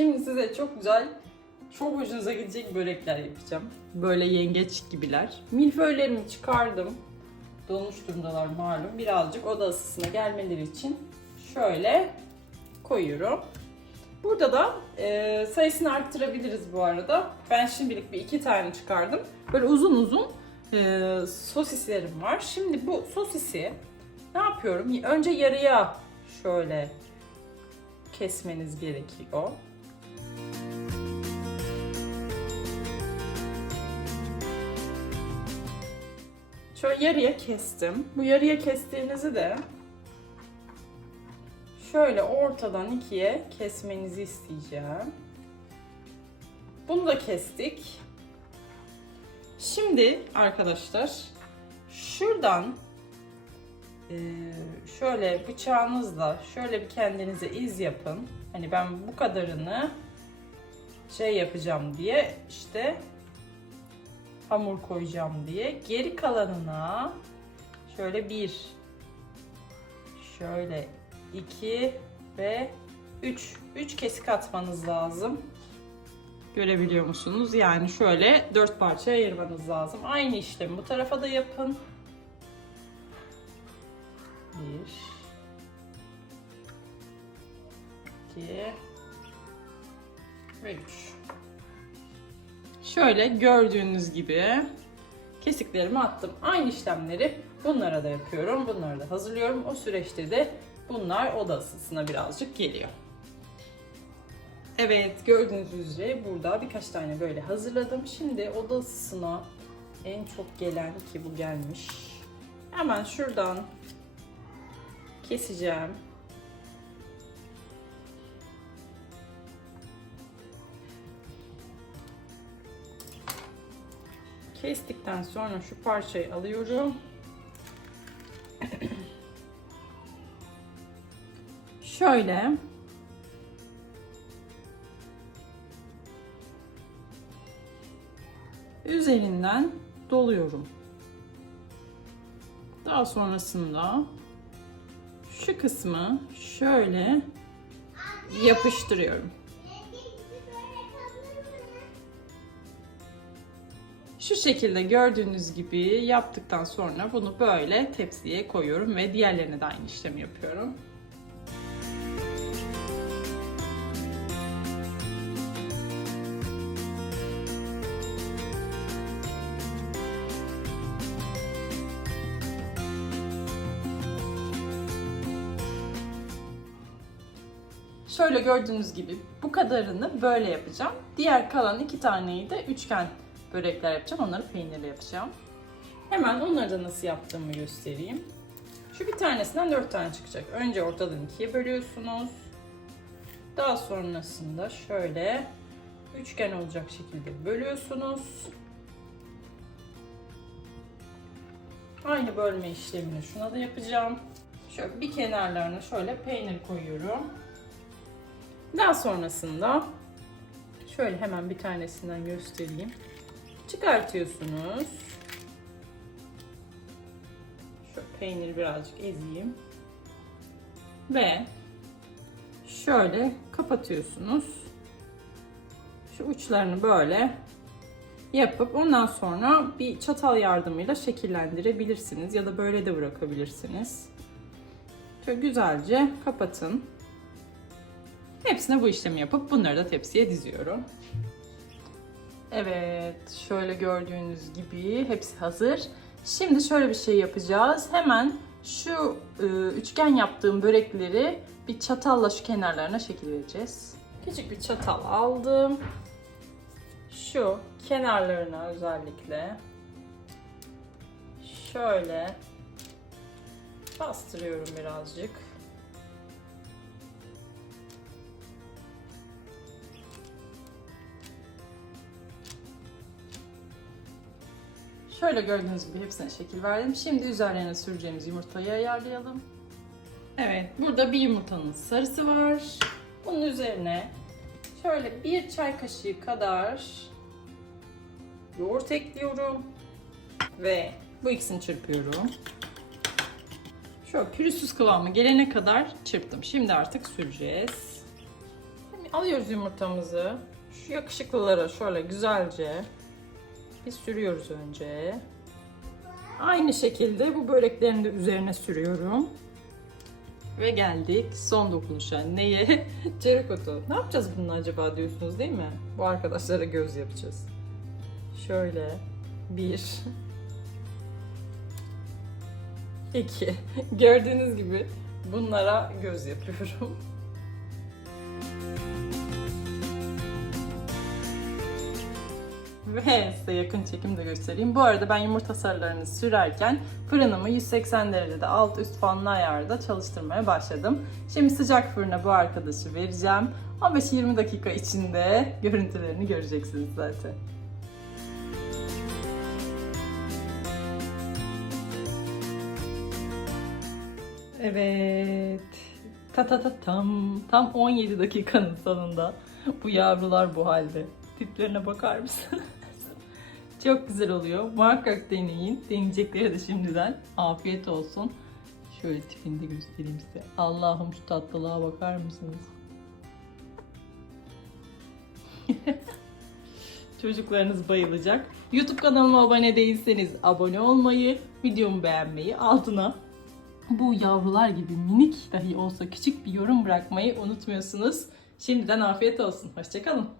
Şimdi size çok güzel, çok hoşunuza gidecek börekler yapacağım. Böyle yengeç gibiler. Milföylerimi çıkardım. Donmuş durumdalar malum. Birazcık oda ısısına gelmeleri için şöyle koyuyorum. Burada da e, sayısını arttırabiliriz bu arada. Ben şimdilik bir iki tane çıkardım. Böyle uzun uzun e, sosislerim var. Şimdi bu sosisi ne yapıyorum? Önce yarıya şöyle kesmeniz gerekiyor. Şöyle yarıya kestim. Bu yarıya kestiğinizi de şöyle ortadan ikiye kesmenizi isteyeceğim. Bunu da kestik. Şimdi arkadaşlar şuradan e, şöyle bıçağınızla şöyle bir kendinize iz yapın. Hani ben bu kadarını şey yapacağım diye işte hamur koyacağım diye. Geri kalanına şöyle bir, şöyle iki ve üç, üç kesik atmanız lazım. Görebiliyor musunuz? Yani şöyle dört parçaya ayırmanız lazım. Aynı işlemi bu tarafa da yapın. Bir, iki ve üç. Şöyle gördüğünüz gibi kesiklerimi attım. Aynı işlemleri bunlara da yapıyorum. Bunları da hazırlıyorum. O süreçte de bunlar oda ısısına birazcık geliyor. Evet gördüğünüz üzere burada birkaç tane böyle hazırladım. Şimdi oda ısısına en çok gelen ki bu gelmiş. Hemen şuradan keseceğim. Kestikten sonra şu parçayı alıyorum. Şöyle üzerinden doluyorum. Daha sonrasında şu kısmı şöyle yapıştırıyorum. Şu şekilde gördüğünüz gibi yaptıktan sonra bunu böyle tepsiye koyuyorum ve diğerlerine de aynı işlemi yapıyorum. Şöyle gördüğünüz gibi bu kadarını böyle yapacağım. Diğer kalan iki taneyi de üçgen börekler yapacağım. Onları peynirli yapacağım. Hemen onları da nasıl yaptığımı göstereyim. Şu bir tanesinden dört tane çıkacak. Önce ortadan ikiye bölüyorsunuz. Daha sonrasında şöyle üçgen olacak şekilde bölüyorsunuz. Aynı bölme işlemini şuna da yapacağım. Şöyle bir kenarlarına şöyle peynir koyuyorum. Daha sonrasında şöyle hemen bir tanesinden göstereyim. Çıkartıyorsunuz. Şu peyniri birazcık ezeyim. Ve şöyle kapatıyorsunuz. Şu uçlarını böyle yapıp ondan sonra bir çatal yardımıyla şekillendirebilirsiniz ya da böyle de bırakabilirsiniz. Şöyle güzelce kapatın. Hepsine bu işlemi yapıp bunları da tepsiye diziyorum. Evet, şöyle gördüğünüz gibi hepsi hazır. Şimdi şöyle bir şey yapacağız. Hemen şu e, üçgen yaptığım börekleri bir çatalla şu kenarlarına şekil vereceğiz. Küçük bir çatal aldım. Şu kenarlarına özellikle şöyle bastırıyorum birazcık. Şöyle gördüğünüz gibi hepsine şekil verdim. Şimdi üzerlerine süreceğimiz yumurtayı ayarlayalım. Evet, burada bir yumurtanın sarısı var. Bunun üzerine şöyle bir çay kaşığı kadar yoğurt ekliyorum. Ve bu ikisini çırpıyorum. Şöyle pürüzsüz kıvamı gelene kadar çırptım. Şimdi artık süreceğiz. Şimdi alıyoruz yumurtamızı. Şu yakışıklılara şöyle güzelce bir sürüyoruz önce. Aynı şekilde bu böreklerin de üzerine sürüyorum. Ve geldik son dokunuşa. Neye? Çörek otu. Ne yapacağız bununla acaba diyorsunuz değil mi? Bu arkadaşlara göz yapacağız. Şöyle. Bir. İki. Gördüğünüz gibi bunlara göz yapıyorum. Ve size yakın çekim de göstereyim. Bu arada ben yumurta sarılarını sürerken fırınımı 180 derecede alt üst fanlı ayarda çalıştırmaya başladım. Şimdi sıcak fırına bu arkadaşı vereceğim. 15-20 dakika içinde görüntülerini göreceksiniz zaten. Evet. Ta ta ta tam. Tam 17 dakikanın sonunda bu yavrular bu halde. Tiplerine bakar mısınız? Çok güzel oluyor. Muhakkak deneyin. Deneyecekleri de şimdiden afiyet olsun. Şöyle tipini de göstereyim size. Allah'ım şu tatlılığa bakar mısınız? Çocuklarınız bayılacak. YouTube kanalıma abone değilseniz abone olmayı, videomu beğenmeyi, altına bu yavrular gibi minik dahi olsa küçük bir yorum bırakmayı unutmuyorsunuz. Şimdiden afiyet olsun. Hoşçakalın.